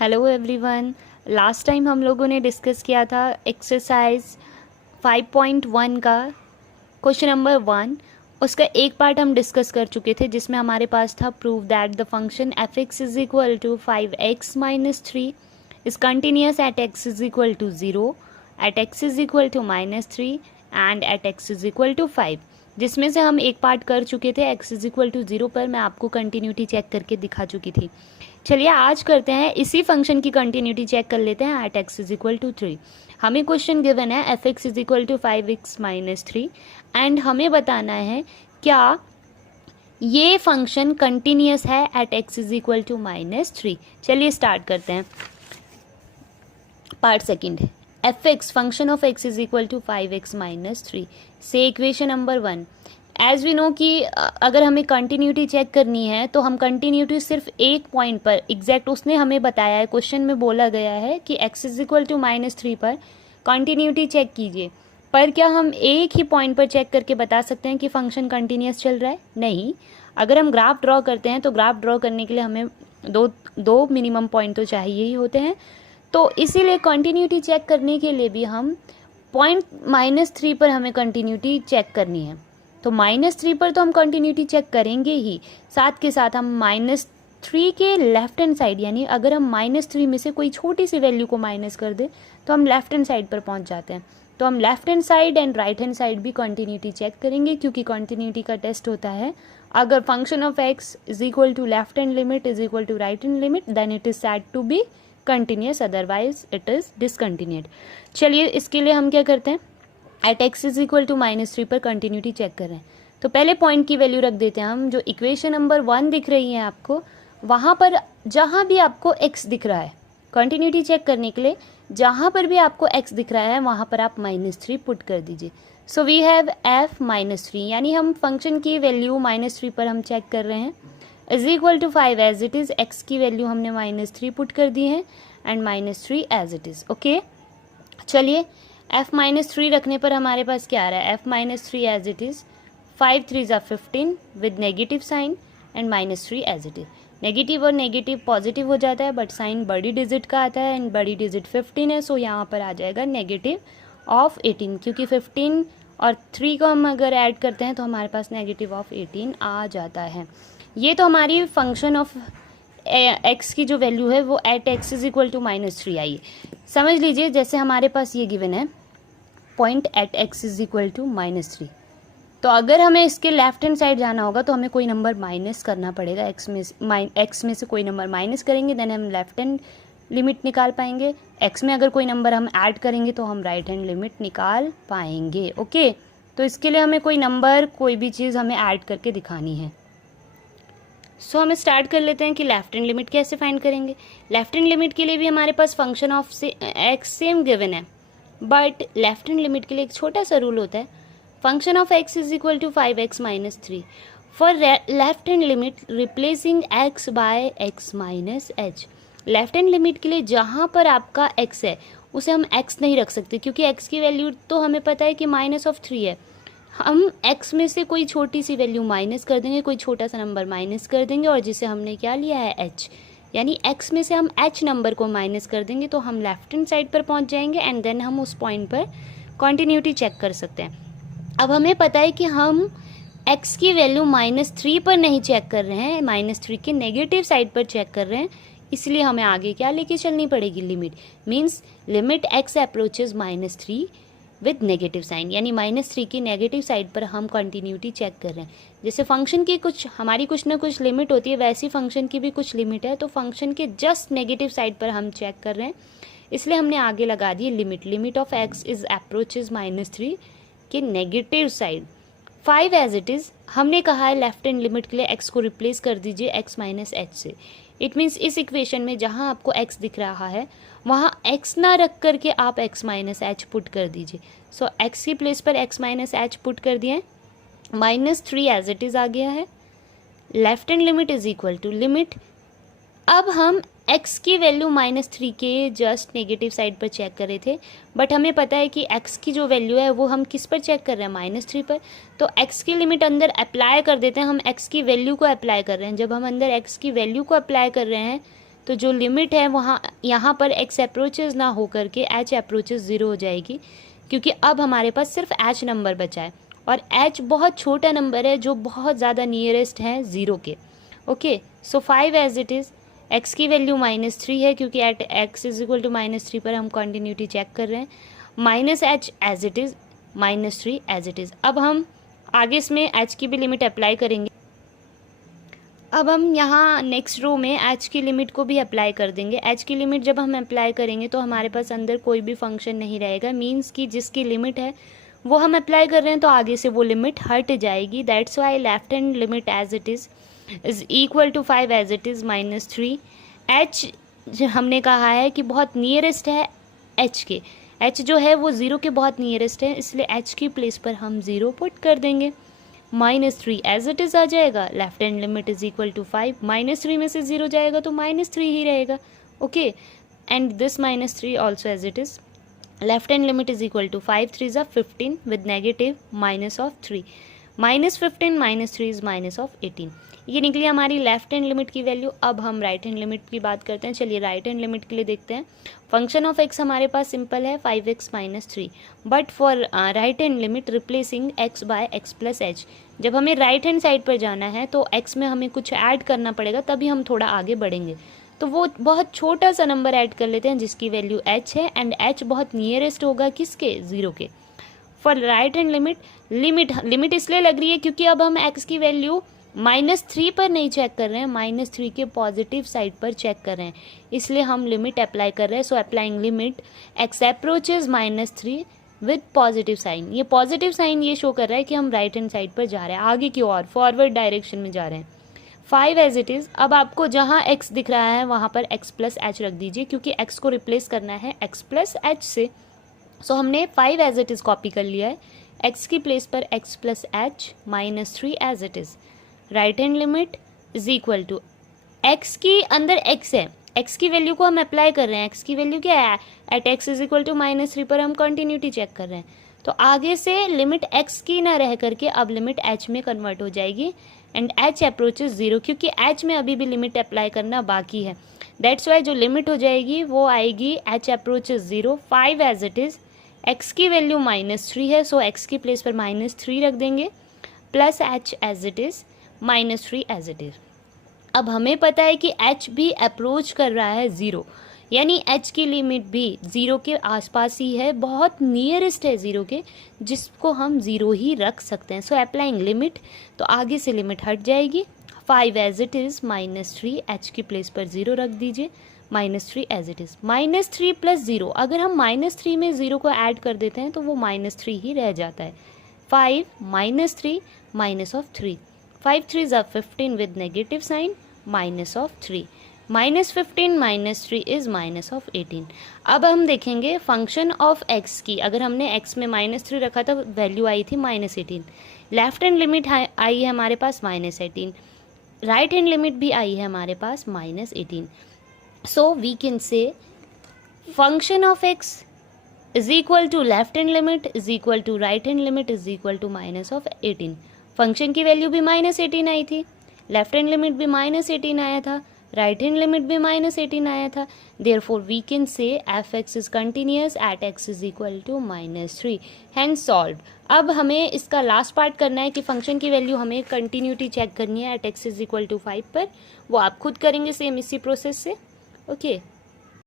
Hello everyone. Last time हम लोगों ने डिस्कस किया था एक्सरसाइज 5.1 का क्वेश्चन नंबर 1। उसका एक पार्ट हम डिस्कस कर चुके थे जिसमें हमारे पास था prove that the function f x is equal to 5x-3 is continuous at x is equal to 0, at x is equal to -3 and at x is equal to 5, जिसमें से हम एक पार्ट कर चुके थे x इज इक्वल टू 0 पर। मैं आपको कंटिन्यूटी चेक करके दिखा चुकी थी। चलिए आज करते हैं, इसी फंक्शन की कंटिन्यूटी चेक कर लेते हैं at x is equal to 3। हमें क्वेश्चन गिवन है f x is equal to 5x-3 and हमें बताना है क्या ये फंक्शन कंटिन्यूस है at x is equal to -3। चलिए स्टार्ट करते हैं। Part second, f x function of x is equal to 5x-3 से equation number 1। As we know कि अगर हमें कंटिन्यूटी चेक करनी है तो हम कंटिन्यूटी सिर्फ एक पॉइंट पर एग्जैक्ट उसने हमें बताया है, क्वेश्चन में बोला गया है कि x इज इक्वल टू -3 पर कंटिन्यूटी चेक कीजिए। पर क्या हम एक ही पॉइंट पर चेक करके बता सकते हैं कि फंक्शन कंटिन्यूस चल रहा है? नहीं। अगर हम ग्राफ ड्रॉ करते हैं तो ग्राफ ड्रॉ करने के लिए हमें दो मिनिमम पॉइंट तो चाहिए ही होते हैं। तो इसीलिए कंटिन्यूटी चेक करने के लिए भी हम पॉइंट -3 पर हमें कंटिन्यूटी चेक करनी है। तो -3 पर तो हम कंटिन्यूटी चेक करेंगे ही, साथ के साथ हम -3 के लेफ्ट हैंड साइड, यानी अगर हम -3 में से कोई छोटी सी वैल्यू को माइनस कर दें तो हम लेफ्ट हैंड साइड पर पहुंच जाते हैं। तो हम left hand side and right hand side भी कंटिन्यूटी चेक करेंगे, क्योंकि कंटिन्यूटी का टेस्ट होता है अगर function of x is equal to left hand limit is equal to right hand limit then it is said to be continuous, otherwise it is discontinued. चलिए इसके लिए हम क्या करते हैं, at x is equal to -3 पर continuity check कर रहे हैं तो पहले पॉइंट की वैल्यू रख देते हैं हम। जो इक्वेशन नंबर 1 दिख रही है आपको, वहाँ पर जहाँ भी आपको x दिख रहा है कंटिन्यूटी चेक करने के लिए, जहाँ पर भी आपको x दिख रहा है वहाँ पर आप -3 पुट कर दीजिए। सो वी हैव f -3, यानी हम फंक्शन की वैल्यू -3 पर हम चेक कर रहे हैं, is equal to 5 as it is. x की वैल्यू हमने -3 पुट कर दी है and -3 as it is. Okay, चलिए f -3 रखने पर हमारे पास क्या आ रहा है, f -3 as it is, 5 3 15 with negative sign and -3 as it is. Negative और नेगेटिव पॉजिटिव हो जाता है बट साइन बड़ी डिजिट का आता है एंड बड़ी डिजिट 15 है, सो यहाँ पर आ जाएगा नेगेटिव ऑफ 18, क्योंकि 15 और 3 को हम अगर ऐड करते हैं तो हमारे पास नेगेटिव ऑफ 18 आ जाता है। ये तो हमारी फंक्शन ऑफ x की जो वैल्यू है वो at x is equal to -3 आई है। समझ लीजिए जैसे हमारे पास ये गिवन है point at x is equal to -3, तो अगर हमें इसके लेफ्ट हैंड साइड जाना होगा तो हमें कोई नंबर माइनस करना पड़ेगा। x में से कोई नंबर माइनस करेंगे देन हम लेफ्ट हैंड लिमिट निकाल पाएंगे। x में अगर कोई नंबर हम ऐड करेंगे तो हम राइट हैंड लिमिट निकाल पाएंगे। ओके, तो इसके लिए हमें कोई नंबर, कोई भी चीज़ हमें ऐड करके दिखानी है। सो हम स्टार्ट कर लेते हैं कि लेफ्ट हैंड लिमिट कैसे फाइंड करेंगे। लेफ्ट हैंड लिमिट के लिए भी हमारे पास function of x same given है, बट लेफ्ट हैंड लिमिट के लिए एक छोटा सा रूल होता है, function of x is equal to 5x-3 for left hand limit replacing x by x minus h। लेफ्ट हैंड लिमिट के लिए जहाँ पर आपका x है उसे हम x नहीं रख सकते, क्योंकि x की वैल्यू तो हमें पता है कि -3 है। हम x में से कोई छोटी सी वैल्यू माइनस कर देंगे, कोई छोटा सा नंबर माइनस कर देंगे, और जिसे हमने क्या लिया है h, यानी x में से हम h नंबर को माइनस कर देंगे तो हम लेफ्ट हैंड साइड पर पहुंच जाएंगे एंड देन हम उस पॉइंट पर कंटिन्यूटी चेक कर सकते हैं। अब हमें पता है कि हम x की वैल्यू -3 पर नहीं चेक कर रहे हैं, -3 के नेगेटिव साइड पर चेक कर रहे हैं, इसलिए हमें आगे क्या लेके चलनी पड़ेगी, limit. Means limit x approaches -3 with negative sign, यानी -3 की नेगेटिव साइड पर हम कंटिन्यूटी चेक कर रहे हैं। जैसे फंक्शन की हमारी कुछ ना कुछ लिमिट होती है, वैसी फंक्शन की भी कुछ लिमिट है, तो फंक्शन के जस्ट नेगेटिव साइड पर हम चेक कर रहे हैं, इसलिए हमने आगे लगा दी limit. Limit of x is approaches -3 के negative side, 5 as it is. हमने कहा है लेफ्ट हैंड लिमिट के लिए x को रिप्लेस कर दीजिए x माइनस h से। इट मीन्स इस इक्वेशन में जहाँ आपको x दिख रहा है वहाँ x ना रख करके आप x माइनस h पुट कर दीजिए। सो x की प्लेस पर x माइनस h पुट कर दिए, -3 एज इट इज़ आ गया है। Left hand limit is equal to limit, अब हम x की वैल्यू -3 के जस्ट नेगेटिव साइड पर चेक कर रहे थे, बट हमें पता है कि x की जो वैल्यू है वो हम किस पर चेक कर रहे हैं, -3 पर। तो x की लिमिट अंदर अप्लाई कर देते हैं, हम x की वैल्यू को अप्लाई कर रहे हैं। जब हम अंदर x की वैल्यू को अप्लाई कर रहे हैं तो जो लिमिट है वहाँ यहाँ पर x अप्रोचेज ना हो करके h अप्रोचेज 0 हो जाएगी, क्योंकि अब हमारे पास सिर्फ h नंबर बचा है और h बहुत छोटा नंबर है जो बहुत ज़्यादा नियरेस्ट है 0 के। Okay, so 5 as it is. x की वैल्यू -3 है क्योंकि at x is equal to -3 पर हम कॉन्टीन्यूटी चेक कर रहे हैं। -h as it is, -3 as it is. अब हम आगे इसमें h की भी लिमिट अप्लाई करेंगे। अब हम यहाँ नेक्स्ट रो में h की लिमिट को भी अप्लाई कर देंगे। h की लिमिट जब हम अप्लाई करेंगे तो हमारे पास अंदर कोई भी फंक्शन नहीं रहेगा, मीन्स कि जिसकी लिमिट है वो हम अप्लाई कर रहे हैं तो आगे से वो लिमिट हट जाएगी। That's why left hand limit as it is equal to 5 as it is -3। h हमने कहा है कि बहुत नियरेस्ट है h के, h जो है वो 0 के बहुत नियरेस्ट है, इसलिए h की प्लेस पर हम 0 पुट कर देंगे। -3 एज इट इज़ आ जाएगा। Left hand limit is equal to 5, -3 में से 0 जाएगा तो -3 ही रहेगा। Okay, and this -3 also as it is. Left hand limit is equal to 5 3 ज़ा 15 विद नेगेटिव -3, -15 -3 इज -18। ये निकली हमारी लेफ्ट हैंड लिमिट की वैल्यू। अब हम राइट हैंड लिमिट की बात करते हैं। चलिए राइट हैंड लिमिट के लिए देखते हैं। फंक्शन ऑफ x हमारे पास सिंपल है 5x - 3, but for right hand limit replacing x by x plus h। जब हमें राइट हैंड साइड पर जाना है तो x में हमें कुछ ऐड करना पड़ेगा, तभी हम थोड़ा आगे बढ़ेंगे। तो वो बहुत छोटा सा नंबर ऐड कर लेते हैं जिसकी वैल्यू h है, एंड h बहुत नियरेस्ट होगा किसके, 0 के। फॉर राइट हैंड लिमिट इसलिए लग रही है क्योंकि अब हम x की वैल्यू -3 पर नहीं चेक कर रहे हैं, -3 के पॉजिटिव साइड पर चेक कर रहे हैं, इसलिए हम लिमिट अप्लाई कर रहे हैं। So applying limit x approaches -3 with positive sign. ये पॉजिटिव साइन ये शो कर रहा है कि हम राइट हैंड साइड पर जा रहे हैं, आगे की ओर फॉरवर्ड डायरेक्शन में जा रहे हैं। 5 एज इट इज़। अब आपको जहाँ x दिख रहा है वहाँ पर x प्लस h रख दीजिए, क्योंकि x को रिप्लेस करना है x प्लस h से। सो हमने 5 एज इट इज़ कॉपी कर लिया है, x की प्लेस पर x plus h -3 as it is. Right hand limit is equal to x की अंदर x है, x की वैल्यू को हम अप्लाई कर रहे हैं। x की वैल्यू क्या है, at x is equal to -3 पर हम कंटिन्यूटी चेक कर रहे हैं, तो आगे से लिमिट x की ना रह करके अब लिमिट h में कन्वर्ट हो जाएगी, एंड h अप्रोचेज 0, क्योंकि h में अभी भी लिमिट अप्लाई करना बाकी है। दैट्स वाई जो लिमिट हो जाएगी वो आएगी h approaches 0। 5 as it is. x की वैल्यू -3 है, सो x की प्लेस पर -3 रख देंगे, plus h as it is, -3 as it is. अब हमें पता है कि h भी अप्रोच कर रहा है 0, यानी h की लिमिट भी 0 के आसपास ही है, बहुत नियरेस्ट है 0 के, जिसको हम 0 ही रख सकते हैं। सो अप्लाइंग लिमिट, तो आगे से लिमिट हट जाएगी। 5 एज इट इज़ -3, h की प्लेस पर 0 रख दीजिए, -3 एज इट इज़। -3 प्लस 0, अगर हम -3 में 0 को ऐड कर देते हैं तो वो -3 ही रह जाता है। 5 -3 -3, 5 3 are 15 with negative sign, -3, -15 -3 is -18। अब हम देखेंगे फंक्शन ऑफ x की। अगर हमने x में -3 रखा था, वैल्यू आई थी -18। लेफ्ट हैंड लिमिट आई है हमारे पास -18, राइट हैंड लिमिट भी आई है हमारे पास -18। So we can say function of x is equal to left hand limit is equal to right hand limit is equal to -18। Function की वैल्यू भी -18 आई थी, लेफ्ट हैंड लिमिट भी -18 आया था, राइट हैंड लिमिट भी -18 आया था। Therefore we can say f x is continuous at x is equal to -3, hence solve. अब हमें इसका लास्ट पार्ट करना है कि फंक्शन की वैल्यू हमें कंटिन्यूटी चेक करनी है at x is equal to 5 पर। वो आप खुद करेंगे सेम इसी प्रोसेस से। ओके।